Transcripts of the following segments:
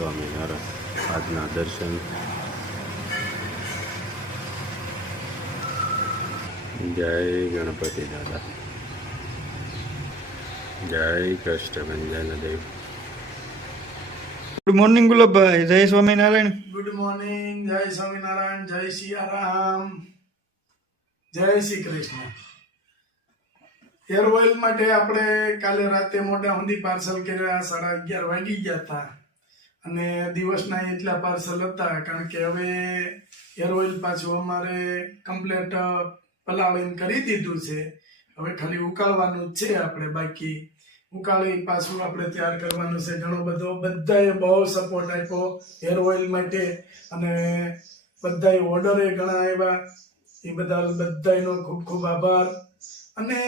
સ્વામિનારાયણ. આજના દર્શન. જય ગણપતિ દાદા, જય કષ્ટભંજન દેવ. Good morning Gulabbhai. જય સ્વામિનારાયણ. Good morning. જય સ્વામિનારાયણ. જય સિયારામ. જય શ્રી કૃષ્ણ. હેર ઓઇલ માટે આપણે કાલે રાતે મોટા સુધી પાર્સલ કર્યા. 11:30 વાગી ગયા હતા અને દિવસના એટલા પાર્સલ હતા, કારણ કે હવે હેર ઓઇલ પાછું અમારે કમ્પ્લેટ પલાળીને કરી દીધું છે. હવે ખાલી ઉકાળવાનું જ છે આપણે, બાકી ઉકાળી પાછું આપણે તૈયાર કરવાનું છે. ઘણો બધો બધાએ બહુ સપોર્ટ આપ્યો હેર ઓઇલ માટે અને બધાએ ઓર્ડરે ઘણા આવ્યા. એ બધાનો ખૂબ ખૂબ આભાર. અને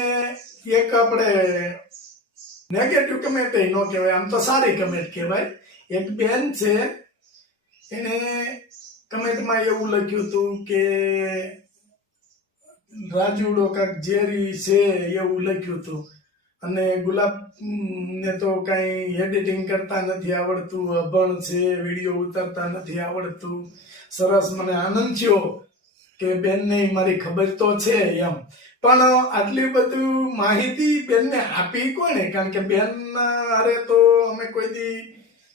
એક આપણે નેગેટિવ કમેન્ટ ન કહેવાય, આમ તો સારી કમેન્ટ કહેવાય. એક બેન છે, એને કમેન્ટમાં એવું લખ્યું હતું કે રાજુડો કાંક ઝેરી છે એવું લખ્યું હતું. અને ગુલાબ ને તો કઈ એડિટિંગ કરતા નથી આવડતું, અભણ છે, વિડીયો ઉતારતા નથી આવડતું. સરસ, મને આનંદ થયો કે બેનને મારી ખબર તો છે એમ. પણ આટલી બધું માહિતી બેનને આપી કોને? કારણ કે બેન અરે તો અમે કોઈ દી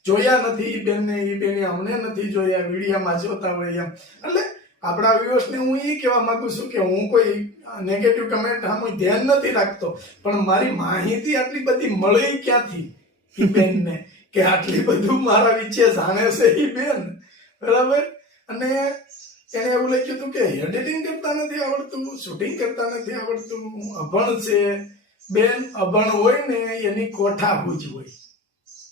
જોયા નથી બેનને, એ બેને અમને નથી જોયા, વિડીયામાં જોતા હોય એમ. એટલે આપણા વ્યુઅર્સને હું એ કહેવા માંગુ છું કે હું કોઈ નેગેટિવ કમેન્ટ સામે ધ્યાન નથી રાખતો, પણ મારી માહિતી આટલી બધી મળી ક્યાંથી એ બેનને કે આટલી બધું મારા વિશે જાણે છે એ બેન, બરાબર. અને એને એવું લખ્યું હતું કે એડિટિંગ કરતા નથી આવડતું, શૂટિંગ કરતા નથી આવડતું, અભણ છે. બેન અભણ હોય ને એની કોઠાહૂજ હોય.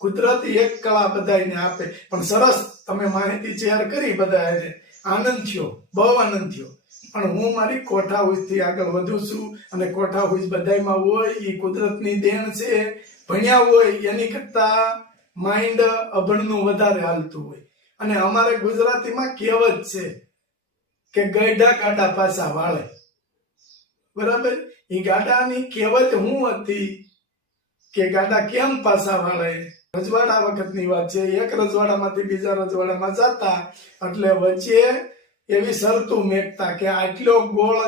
કુદરત એક કળા બધાને આપે. પણ સરસ તમે માહિતી શેર કરી બધાને, આનંદ થયો, બહુ આનંદ થયો. પણ હું મારી કોઠાહૂજથી આગળ વધુ છું અને કોઠાહૂજ બધામાં હોય એ કુદરતની દેણ છે. ભણ્યા હોય એની કરતા માઇન્ડ અભણનું વધારે હાલતું હોય. અને અમારે ગુજરાતીમાં કહેવત છે કે ગઈઢા ગાડા પાછા વાળે, બરાબર. એ ગાડાની કહેવત હું હતી કે ગાડા કેમ પાછા વાળે? રજવાડા વખતની વાત છે. એક રજવાડામાંથી બીજા રજવાડામાં જતા, એટલે વચ્ચે એવી શરતું મેકતા કે આટલો ગોળ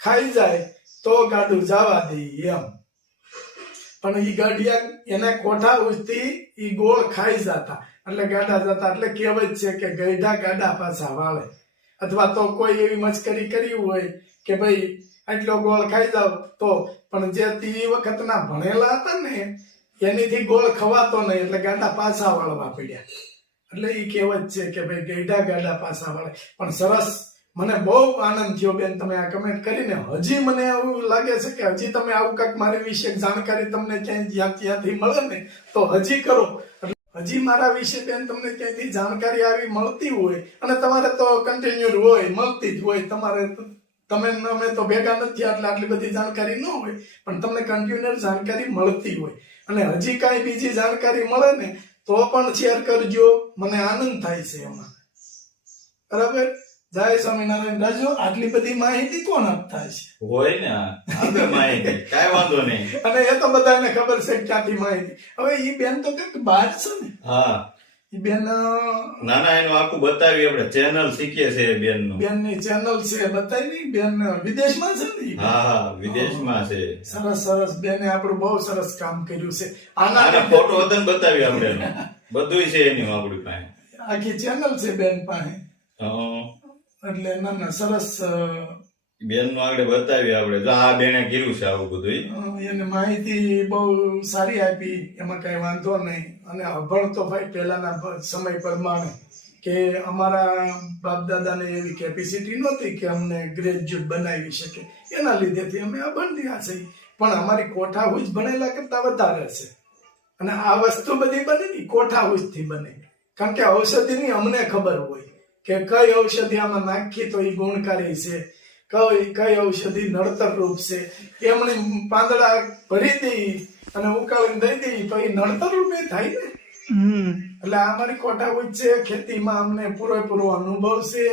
ખાઈ જાય તો ગાડું જવા દે એમ. પણ એ ગાડિયા એના કોઠા ઉજથી એ ગોળ ખાઈ જતા, એટલે ગાડા જતા. એટલે કહેવત છે કે ગઈઢા ગાડા પાછા વાળે. અથવા તો કોઈ એવી મસ્કરી કરી હોય કે ભાઈ આટલો ગોળ ખાઈ જાવ તો, પણ જે તે વખતના ભણેલા હતા ને એનીથી ગોળ ખવાતો નહીં, એટલે ગાડા પાછા વાળવા પડ્યા. એટલે એ કહેવત છે કે ભાઈ ગઈઢા ગાડા પાછા વાળે. પણ સરસ, મને બહુ આનંદ થયો બેન તમે આ કમેન્ટ કરીને. હજી મને એવું લાગે છે કે હજી તમે આવું કાંઈક મારી વિશે જાણકારી તમને ક્યાંય ત્યાંથી મળે ને તો હજી કરો. હજી મારા વિશે બેન તમને ક્યાંયથી જાણકારી આવી મળતી હોય, અને તમારે તો કન્ટિન્યુ હોય, મળતી જ હોય. તમે અમે તો ભેગા નથી એટલે આટલી બધી જાણકારી ન હોય, પણ તમને કન્ટિન્યુ જાણકારી મળતી હોય. અને હજી કાંઈ બીજી જાણકારી મળે ને તો પણ શેર કરજો, મને આનંદ થાય છે એમાં, બરાબર. જય સ્વામિનારાયણ. રાજુ, આટલી બધી માહિતી કોણ આપતા છે? હોય ને આપે માહિતી, કાંઈ વાંધો નહીં. અને એ તો બધાને ખબર છે ક્યાંથી માહિતી. હવે ઈ બેન તો કંઈક બહાર છે ને? હા, ઈ બેન નાના એનું આખું બતાવી, આપણે ચેનલ શીખીએ છે બેનનું. બેનની ચેનલ છે બતાવી. બેન વિદેશમાં છે ને? હા, વિદેશમાં છે. સરસ સરસ. બેને આપણું બહુ સરસ કામ કર્યું છે. આના ફોટો વતન બતાવી આપણે, બધું છે એની આપણી પાસે, આખી ચેનલ છે બેન પાસે. એટલે ના ના સરસ. બેન નું આગળ બતાવી આપણે, આ બેને કર્યું છે આવું બધું. એને માહિતી બહુ સારી આપી, એમાં કઈ વાંધો નહીં. અને અભણ તો ભાઈ પહેલાના સમય પ્રમાણે કે અમારા બાપ દાદાને એવી કેપેસિટી નહોતી કે અમને ગ્રેજ્યુએટ બનાવી શકે, એના લીધેથી અમે અભણ રહ્યા છીએ. પણ અમારી કોઠાહૂજ ભણેલા કરતા વધારે છે. અને આ વસ્તુ બધી બને ને કોઠાહૂજથી બને, કારણ કે ઔષધિની અમને ખબર હોય કે કઈ ઔષધિ આમાં નાખી તો એ ગુણકારી છે, કઈ ઔષધિ નડતર રૂપ છે. એમણે પાંદડા ભરી દઈ અને ઉકાળીને દઈ દઈ તો એ નડતર રૂપે થાય ને. એટલે આ અમારી કોઠાહૂજ છે. ખેતીમાં અમને પૂરેપૂરો અનુભવ છે,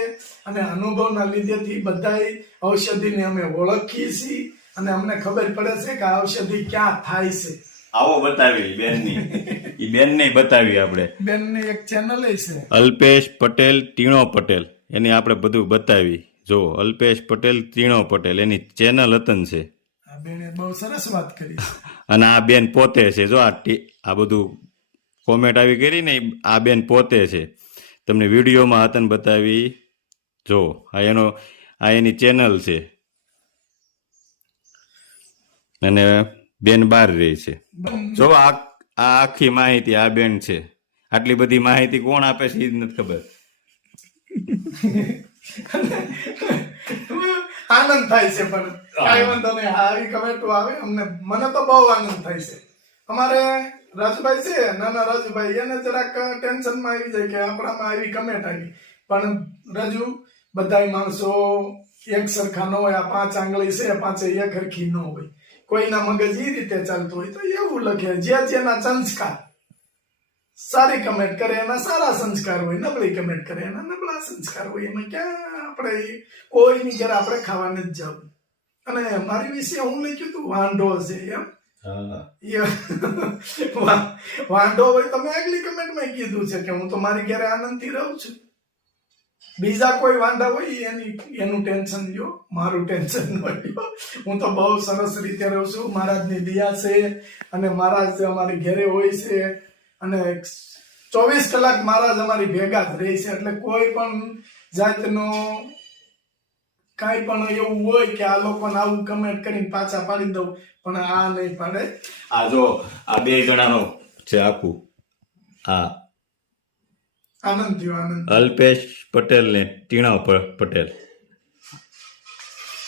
અને અનુભવના લીધેથી બધા ઔષધિને અમે ઓળખીએ છીએ અને અમને ખબર પડે છે કે આ ઔષધિ ક્યાં થાય છે. આવો બતાવી બેનની ઈ બેનને બતાવી આપણે બેનની એક ચેનલ છે. અલ્પેશ પટેલ ટીણો પટેલ એની આપણે બધું બતાવી. જો અલ્પેશ પટેલ ટીણો પટેલ એની ચેનલ હતન છે. આ બેને બહુ સરસ વાત કરી. અને આ બેન પોતે છે. જો આ બધું કોમેન્ટ આવી કરી ને આ બેન પોતે છે. તમને વિડીયોમાં હતન બતાવી. જો આ એની ચેનલ છે અને બેન બહાર રહી છે. જો આ આખી માહિતી આ બેન છે. આટલી બધી માહિતી કોણ આપે છે એ જ નથી ખબર. આનંદ થાય છે પણ કાંઈ વાંધો નહીં. આવી કમેન્ટો આવે મને તો બહુ આનંદ થાય છે. અમારે રાજુભાઈ છે, નાના રાજુભાઈ, એને જરાક ટેન્શનમાં આવી જાય કે આપણામાં આવી કમેન્ટ આવી. પણ રાજુ, બધા માણસો એક સરખા ન હોય. આ 5 આંગળી છે, 5 એક હરખી ન હોય. કોઈના મગજ એ રીતે ચાલતું હોય તો એવું લખે. જેના સંસ્કાર, સારી કમેન્ટ કરે એના સારા સંસ્કાર હોય, નબળી કમેન્ટ કરે એના નબળા સંસ્કાર હોય. એમાં ક્યાં આપણે કોઈની ઘરે આપણે ખાવા નથી જવું. અને મારી વિશે હું લખ્યું તું વાંઢો છે એમ. વાંઢો હોય તમે આગલી કમેન્ટમાં કીધું છે કે હું તો મારી ઘરે આનંદથી રહું છું. બીજા કોઈ વાંઢા હોય એનું ટેન્શન લ્યો, મારું ટેન્શન ન લ્યો. હું તો બહુ સરસ રીતે રહું છું. મહારાજની દયા છે અને મહારાજ અમારી ઘરે હોય છે અને 24 કલાક મહારાજ અમારી ભેગા જ રહે છે. એટલે કોઈ પણ જાતનો કાંઈ પણ એવું હોય કે આ લોકોને આવું કમેન્ટ કરીને પાછા પાડી દઉં, પણ આ નહીં પાડે. આ જો આ 2 જણાનો છે આખું. આ આનંદ થયો, આનંદ. અલ્પેશ પટેલ ને ટીણા પટેલ.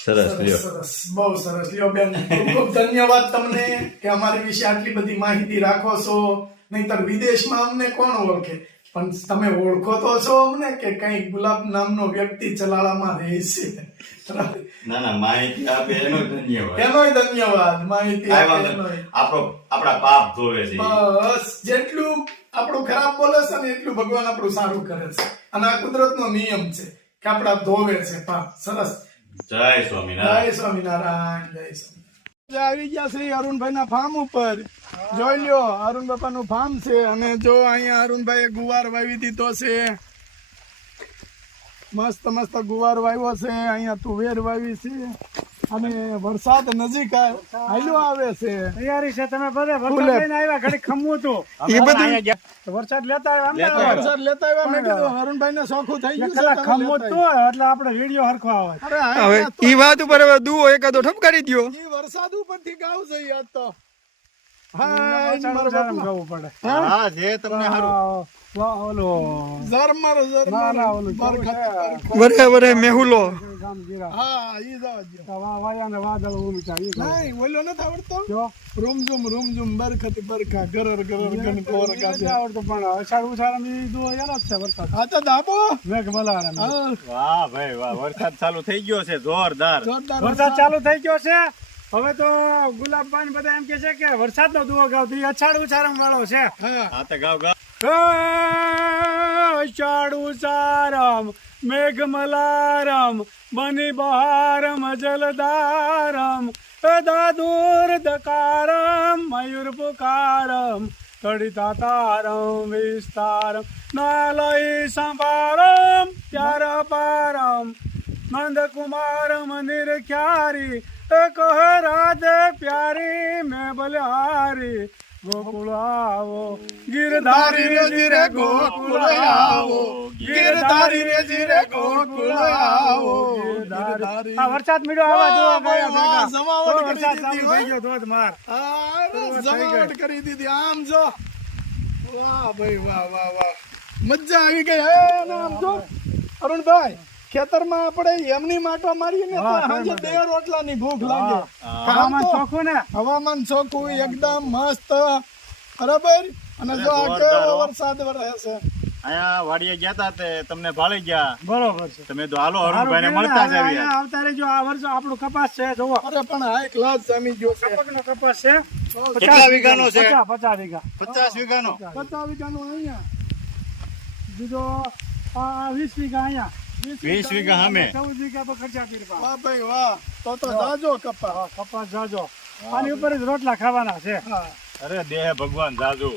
સરસ લ્યો. સરસ, બહુ સરસ. લ્યો બેન, ખૂબ ખૂબ ધન્યવાદ તમને કે અમારી વિશે આટલી બધી માહિતી રાખો છો. નહીતર વિદેશમાં અમને કોણ ઓળખે, પણ તમે ઓળખો તો છો અમને કે કઈ ગુલાબ નામનો વ્યક્તિ ચલાળામાં રહે છે. ના માહિતી આપે એનો ધન્યવાદ. એનોય ધન્યવાદ. માહિતી આપે એનોય. આપણા પાપ ધોવે છે. બસ જેટલું આપણું ખરાબ બોલે છે ને એટલું ભગવાન આપણું સારું કરે છે. અને આ કુદરતનો નિયમ છે કે આપણા ધોવે છે પાપ. સરસ. જય સ્વામિનારાયણ. જય સ્વામિનારાયણ. જય સ્વામિનારાયણ. આવી ગયા છે અરુણભાઈ ના ફાર્મ ઉપર. જોઈ લ્યો, અરુણ બાપા નું ફાર્મ છે. અને જો અહીંયા અરુણભાઈ ગુવાર વાવી દીધો છે. મસ્ત મસ્ત ગુવાર વાવ્યો છે. અહીંયા તુવેર વાવી છે. અને વરસાદ નજીક હાલ્યો આવે છે. તૈયારી છે. તમે બધે વરસાદ લઈને આવ્યા, ઘડી ખમવું હતું. એ બધું વરસાદ લેતા આવ્યા. વરસાદ લેતા આવ્યા. મેં કીધું અરુણભાઈ ને ચોખ્ખું થઈ ગયું છે. ખમવું હતું એટલે આપણે વિડીયો હરખો આવે. હવે ઈ વાત ઉપર હવે દુઓ એકાદો ઠપકારી દ્યો. ઈ વરસાદ ઉપરથી ગાવ જોઈએ આજ તો. જવું પડે. હા જે તમને ઓલો ઝરમર વરે વરે મેહુલો. ગામ ગીરા. હા ઈ જવા દ્યો. વાયા ને વાદળ ઉમટા. નહીં ઓલો નથી આવડતો. રૂમઝુમ બરખત બરખા ગરર ગરર ગણકોર ગાજે. આવડતું પણ અષાઢ ઉછાળા ની દુઓ એનો જ છે વરસાદ. આ તો દાબો. મેઘ મલારા. વાહ ભાઈ વાહ. વરસાદ ચાલુ થઈ ગયો છે જોરદાર. જોરદાર વરસાદ ચાલુ થઈ ગયો છે. હવે તો ગુલાબભાઈ બધા એમ કે છે કે વરસાદ નો દુઓ ગાવતી અષાઢ ઉછાળા વાળો છે. હા તો ગાવ ગાવ. અષાઢ ઉછારમ મેઘ મલારમ બની બહારમ જલધારમ દાદુર દકારમ મયુર પુકારમ તડિતા તારમ વિસ્તારમ નાલય સંભારમ ત્યાર પારમ નંદ કુમારમ નિરખ્યારી કહ રાધે પ્યારી મેં બલિહારી ગોકુળ આવો ગિરધારી રે જીરે ગોકુળ આવો ગિરધારી રે જીરે ગોકુળ આવો ગિરધારી. આ વરસાદ મીડો આવા દુઓ ગયા ભેગા. જમાવટ કરી વરસાદ ચાલુ દીધી થઈ ગયો ધોધમાર. જમાવટ કરી દીધી. આમ જો વાહ ભાઈ વાહ વાહ વાહ. મજા આવી ગઈ. હે આમ જો અરુણભાઈ, ખેતરમાં આપણે એમની માટો મારીએ ને તો સાંજે 2 રોટલાની ભૂખ લાગે. હવામાન ચોખ્ખું ને. હવામાન ચોખ્ખું એકદમ મસ્ત. બરાબર. અને જો આ કેવો વરસાદ વરસે છે. અહીંયા વાડીએ ગયા તા તે તમને ભાળી ગયા. બરોબર છે. તમે તો હાલો અરુણભાઈ ને મળતા જ આવ્યા. આવતા રહેજો. આ વર્ષ આપણું કપાસ છે જોવો. અરે પણ હાઈ ક્લાસ જમી ગયો છે. કપકનો કપાસ છે. કેટલા વીઘાનો છે? 50 વીઘા. 50 વીઘાનો. 50 વીઘાનું અહીંયા. બીજો 20 વીઘા અહીંયા. 20 વીઘા સામે. 14 વીઘા પર ખર્ચા પીરપા. વાહ ભાઈ વાહ. તો જાજો કપા. કપાસ જાજો. આની ઉપર જ રોટલા ખાવાના છે. હા અરે દેહ ભગવાન જાજુ